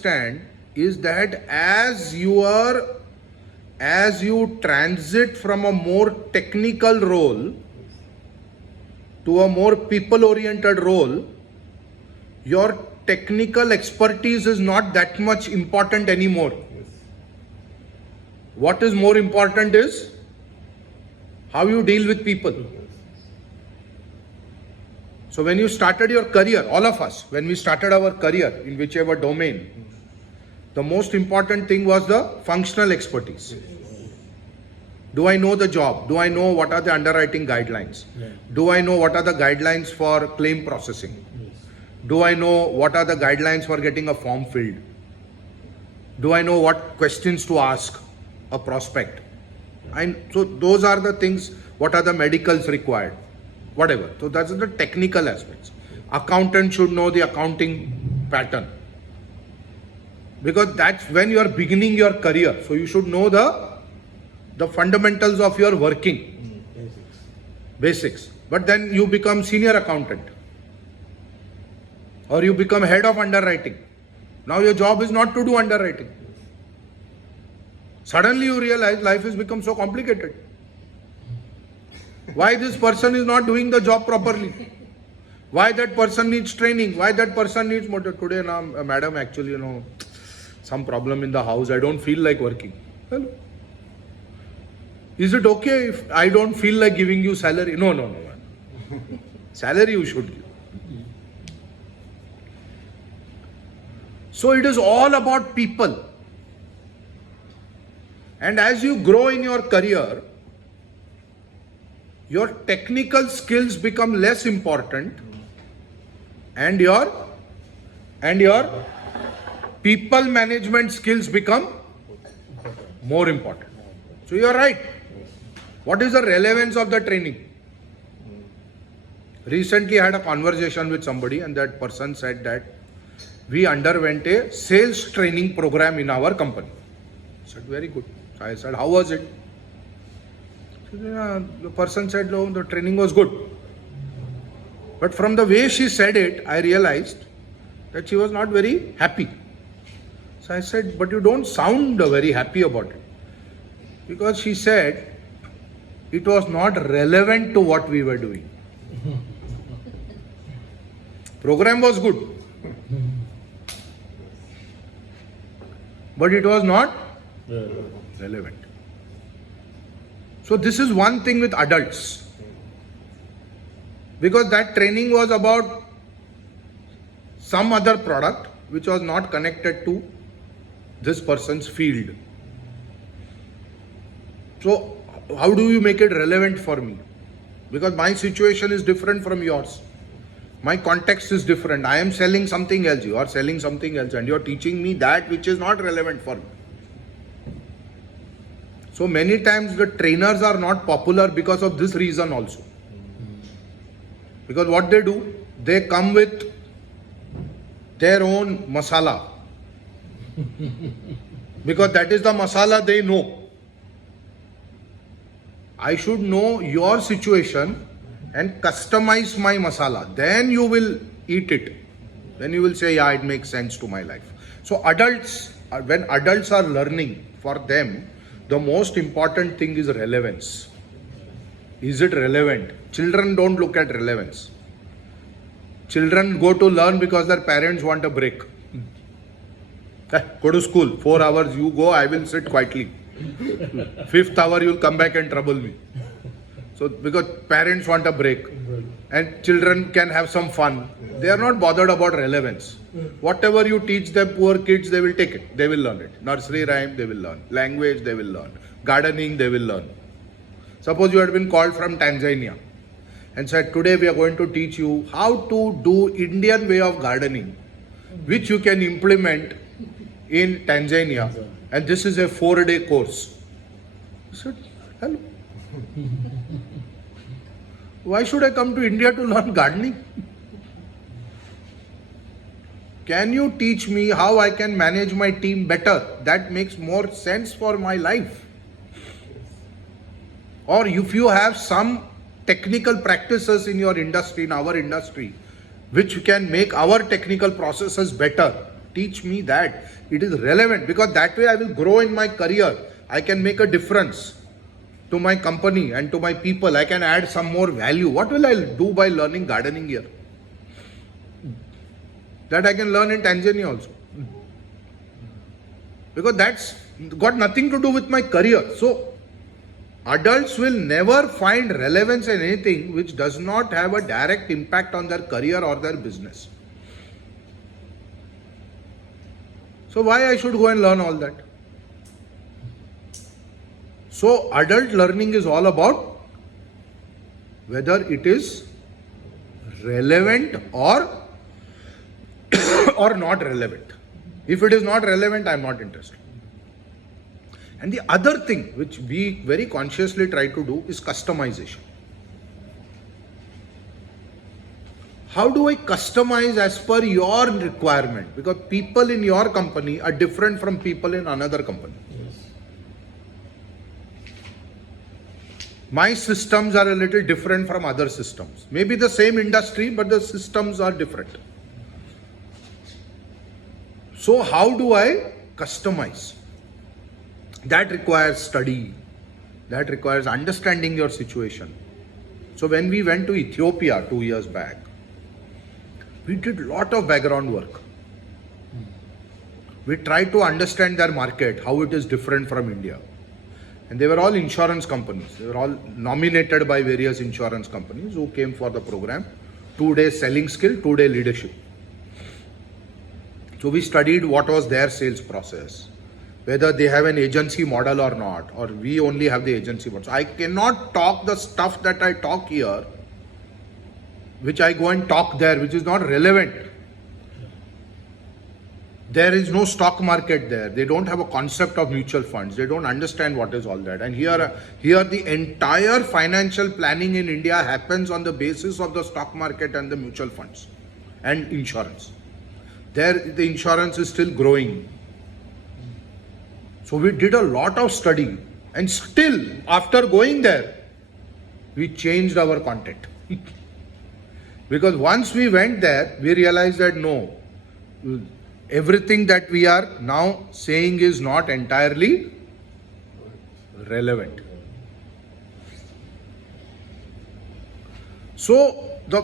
understand is that as you transit from a more technical role to a more people oriented role, your technical expertise is not that much important anymore. What is more important is how you deal with people. So when you started your career, all of us, when we started our career in whichever domain, the most important thing was the functional expertise. Do I know the job? Do I know what are the underwriting guidelines? Do I know what are the guidelines for claim processing? Do I know what are the guidelines for getting a form filled? Do I know what questions to ask a prospect? So those are the things, what are the medicals required? Whatever. So that's the technical aspects. Accountant should know the accounting pattern. Because that's when you are beginning your career. So you should know the fundamentals of your working. Basics. But then you become senior accountant. Or you become head of underwriting. Now your job is not to do underwriting. Suddenly you realize life has become so complicated. Why this person is not doing the job properly? Why that person needs training? Why that person needs motor? Today, now, madam, actually, some problem in the house. I don't feel like working. Hello. Is it okay if I don't feel like giving you salary? No. Salary you should give. So it is all about people. And as you grow in your career, your technical skills become less important and your people management skills become more important. So you are right. What is the relevance of the training? Recently I had a conversation with somebody and that person said that we underwent a sales training program in our company. I said, very good. So I said, how was it? The person said, no, the training was good. But from the way she said it, I realized that she was not very happy. So I said, but you don't sound very happy about it. Because she said, it was not relevant to what we were doing. Program was good. But it was not relevant. So this is one thing with adults. Because that training was about some other product which was not connected to this person's field. So how do you make it relevant for me? Because my situation is different from yours. My context is different. I am selling something else. You are selling something else and you are teaching me that which is not relevant for me. So many times the trainers are not popular because of this reason also. Because what they do, they come with their own masala. Because that is the masala they know. I should know your situation and customize my masala. Then you will eat it. Then you will say, yeah, it makes sense to my life. So adults, when adults are learning, for them, the most important thing is relevance. Is it relevant? Children don't look at relevance. Children go to learn because their parents want a break. Go to school, 4 hours you go, I will sit quietly. 5th hour you will come back and trouble me. So because parents want a break and children can have some fun. They are not bothered about relevance. Whatever you teach them, poor kids, they will take it. They will learn it. Nursery rhyme, they will learn. Language, they will learn. Gardening, they will learn. Suppose you had been called from Tanzania and said, today we are going to teach you how to do Indian way of gardening, which you can implement in Tanzania. And this is a 4-day course. I said, hello. Why should I come to India to learn gardening? Can you teach me how I can manage my team better? That makes more sense for my life. Or if you have some technical practices in your industry, in our industry, which can make our technical processes better, teach me that. It is relevant because that way I will grow in my career. I can make a difference to my company and to my people. I can add some more value. What will I do by learning gardening here? That I can learn in Tanzania also. Because that's got nothing to do with my career. So adults will never find relevance in anything which does not have a direct impact on their career or their business. So why I should go and learn all that? So adult learning is all about whether it is relevant or not relevant. If it is not relevant, I am not interested. And the other thing which we very consciously try to do is customization. How do I customize as per your requirement? Because people in your company are different from people in another company. Yes. My systems are a little different from other systems. Maybe the same industry, but the systems are different. So how do I customize? That requires study. That requires understanding your situation. So when we went to Ethiopia 2 years back, we did a lot of background work. We tried to understand their market, how it is different from India. And they were all insurance companies. They were all nominated by various insurance companies who came for the program. 2 days selling skill, 2 day leadership. So we studied what was their sales process, whether they have an agency model or not, or we only have the agency model. So I cannot talk the stuff that I talk here, which I go and talk there, which is not relevant. There is no stock market there. They don't have a concept of mutual funds. They don't understand what is all that. And here the entire financial planning in India happens on the basis of the stock market and the mutual funds and insurance. There, the insurance is still growing. So we did a lot of study, and still, after going there, we changed our content. Because once we went there, we realized that no, everything that we are now saying is not entirely relevant. So the